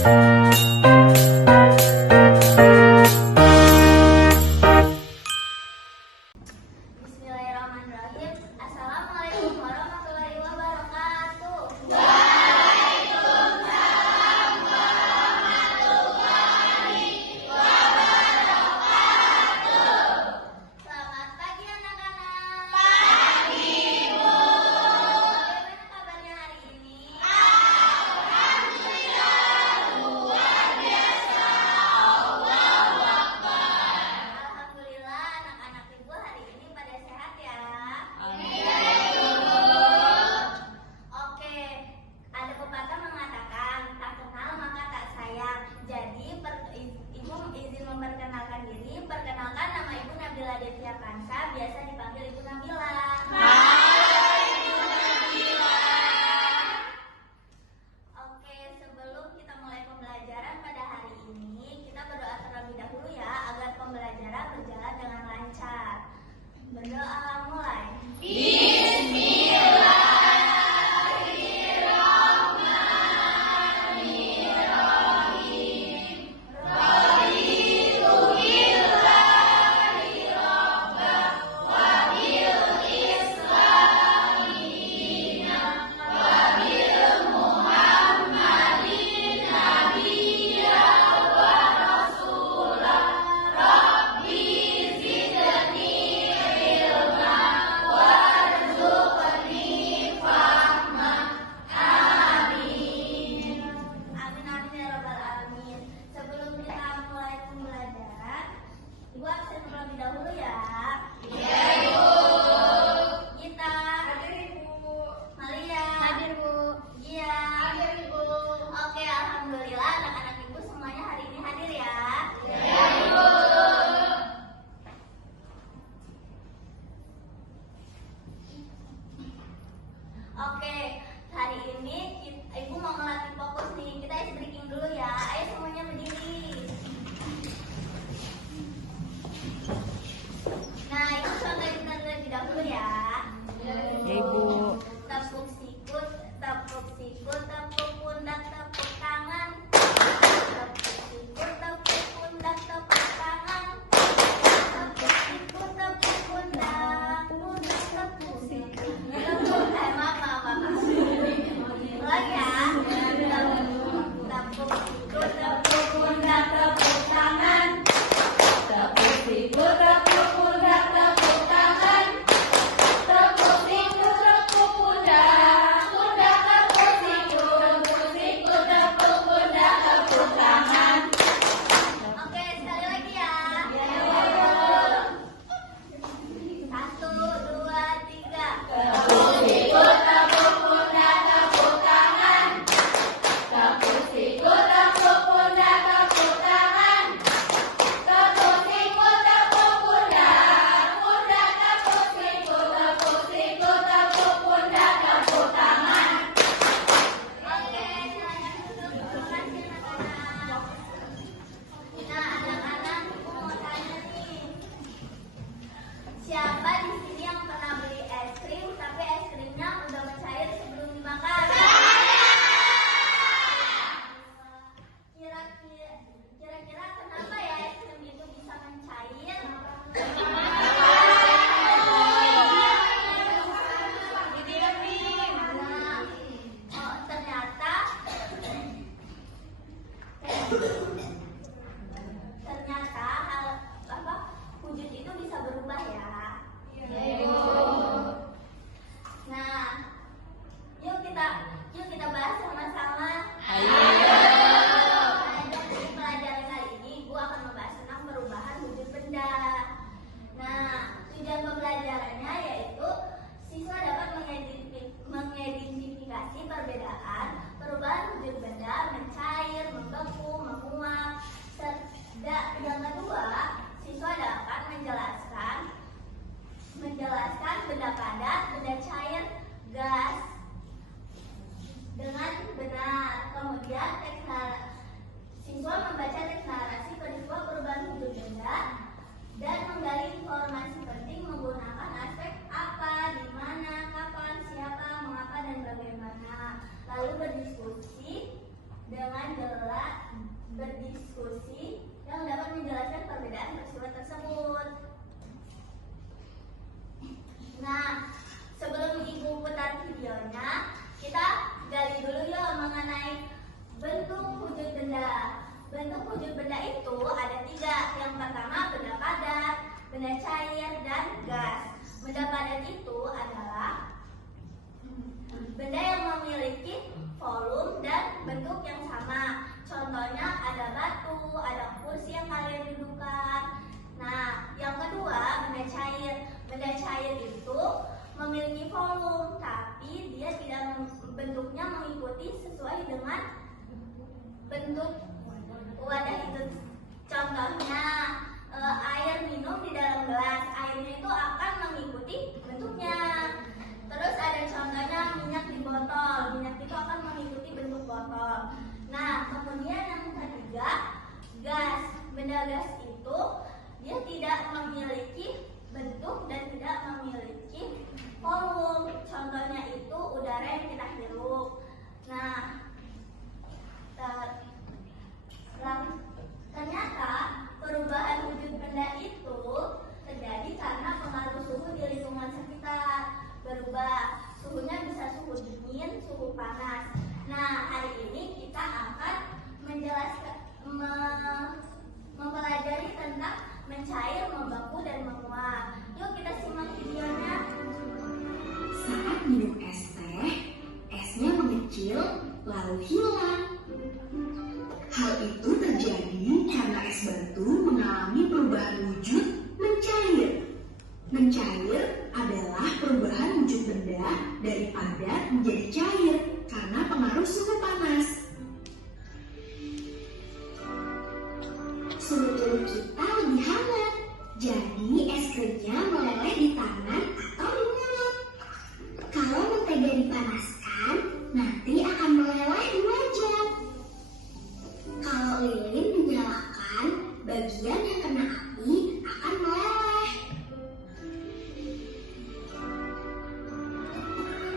Bismillahirrahmanirrahim. Assalamualaikum warahmatullahi wabarakatuh. Selamat pagi anak-anak. Pagi, Bu. Bagaimana kabarnya hari ini? Alhamdulillah, luar mengikuti sesuai dengan bentuk wadah itu. Contohnya air minum di dalam gelas, airnya itu akan mengikuti bentuknya. Terus ada contohnya minyak di botol, minyak itu akan mengikuti bentuk botol. Nah, kemudian yang ketiga, gas. Benda gas itu dia tidak memiliki bentuk dan tidak memiliki volume. Contohnya itu udara yang kita hirup. Nah, ternyata perubahan wujud benda itu terjadi karena pengaruh suhu di lingkungan sekitar berubah. Suhunya bisa suhu dingin, suhu panas. Nah, hari ini kita akan mempelajari tentang mencair, membeku, dan menguap. Yuk kita simak videonya. Saat minum es teh, esnya mengecil lalu hilang. Hal itu terjadi karena es batu mengalami perubahan wujud mencair. Mencair adalah perubahan wujud benda dari padat menjadi cair karena pengaruh suhu panas. Suhu tubuh kita lebih hangat, jadi es krimnya meleleh di tangan atau di mulut. Kalau mentega dipanaskan, nanti akan meleleh di wajah. Kalau lilin dinyalakan, bagian yang kena api akan meleleh.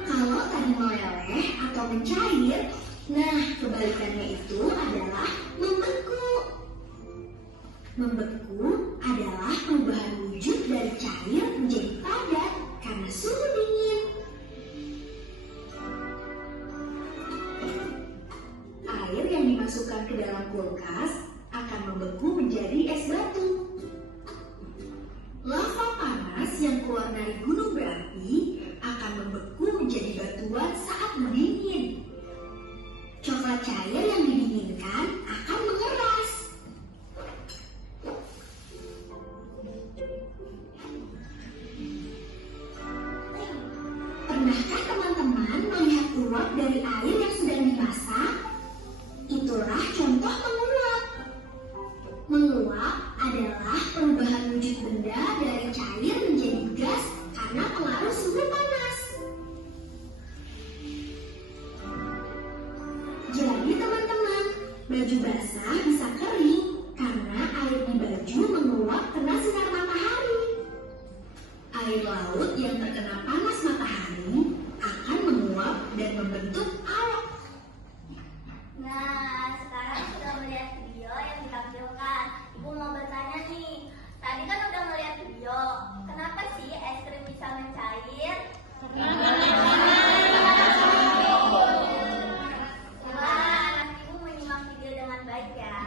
Kalau tadi meleleh atau mencair, nah kebalikannya itu adalah membeku. Membeku adalah perubahan wujud dari cair menjadi padat karena suhu dingin. Air yang dimasukkan ke dalam kulkas akan membeku menjadi es batu. Lava panas yang keluar dari gunung berapi akan membeku menjadi batuan saat mendingin. Coklat cair yang didinginkan akan mengeras. Pernahkah teman-teman melihat uap dari air yang sedang dimasak? Itulah contoh menguap. Menguap adalah perubahan wujud benda dari cair menjadi gas karena pengaruh suhu panas. Jadi teman-teman, baju basah bisa kering karena air di baju menguap kena sinar matahari. Air laut yang terkena panas matahari akan menguap dan membentuk air. Nah, sekarang sudah melihat video yang ditampilkan. Ibu mau bertanya nih, tadi kan udah melihat video, kenapa sih es krim bisa mencair? Wah, nanti ibu menyimak video dengan baik ya.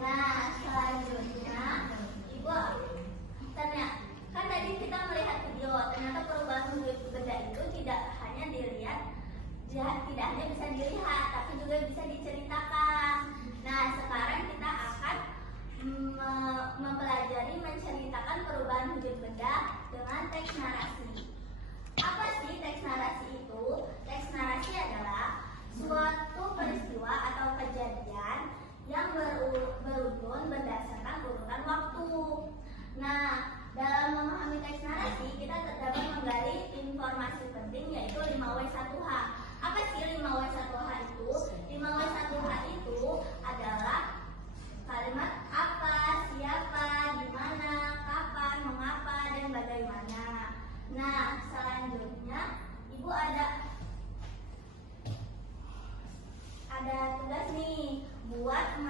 Nah, selanjutnya ibu tanya, kan tadi kita melihat video, ternyata perubahan wujud benda itu tidak hanya bisa dilihat, tapi juga bisa diceritakan. Nah, sekarang kita akan mempelajari menceritakan perubahan wujud benda dengan teks narasi. Apa sih teks narasi itu? Teks narasi adalah suatu peristiwa atau kejadian yang beruntun berdasarkan urutan waktu. Nah, dalam memahami teks narasi, kita dapat menggali informasi penting yaitu 5W1H. Apa sih 5W1H itu? 5W1H itu adalah kalimat apa, siapa, di mana, kapan, mengapa, dan bagaimana. Nah, selanjutnya Ibu ada tugas nih buat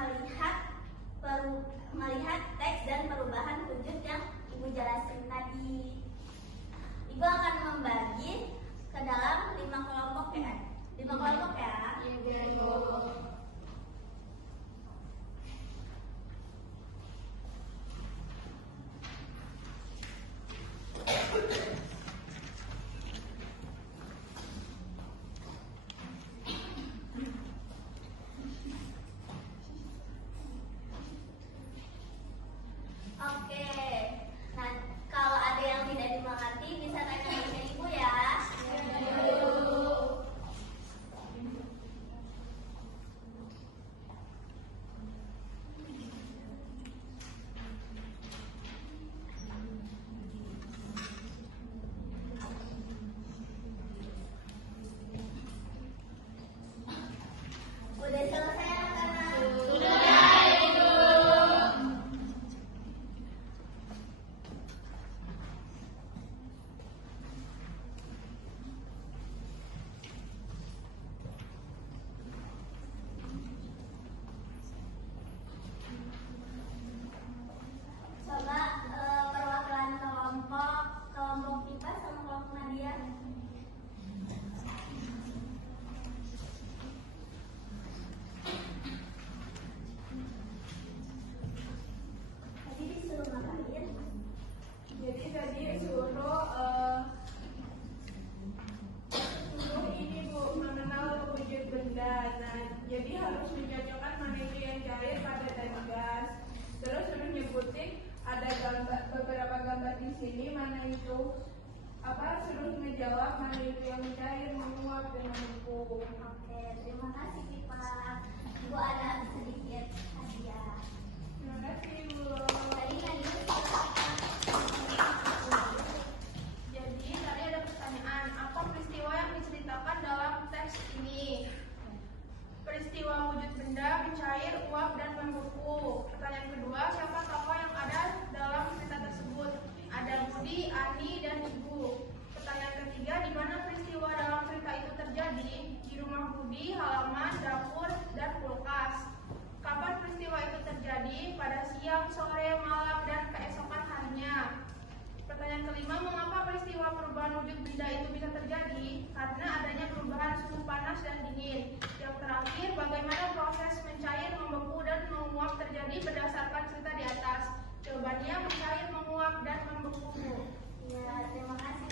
melihat teks dan perubahan wujud yang Ibu jelasin tadi. Ibu akan membagi ke dalam 5 kelompok ya. 5 kelompok ya. Oke. Nah, kalau ada yang tidak dimengerti bisa tanya ke Ibu ya. Jadi harus mencocokkan mana itu yang cair pada dan gas. Terus lebih nyebutin ada beberapa gambar di sini mana itu suruh menjawab mana itu yang cair, menguap dan membeku. Oke, terima kasih Pipa. Ibu ada sedikit hadiah. Terima kasih Bu. Tadi silakan. Jadi tadi ada pertanyaan, apa peristiwa yang diceritakan dalam teks ini? Peristiwa wujud benda, mencair, uap, dan membeku. Pertanyaan kedua, siapa tokoh yang ada dalam cerita tersebut? Ada Budi, Ani, dan Ibu. Pertanyaan ketiga, di mana peristiwa dalam cerita itu terjadi? Di rumah Budi, halaman, dapur, dan kulkas. Kapan peristiwa itu terjadi? Pada siang, sore, malam, dan keesokan harinya. Pertanyaan kelima, mengapa peristiwa perubahan wujud benda itu bisa terjadi? Karena adanya perubahan suhu panas dan dingin. Yang terakhir, bagaimana proses mencair, membeku, dan menguap terjadi berdasarkan cerita di atas? Jawabannya mencair, menguap, dan membeku. Ya, terima kasih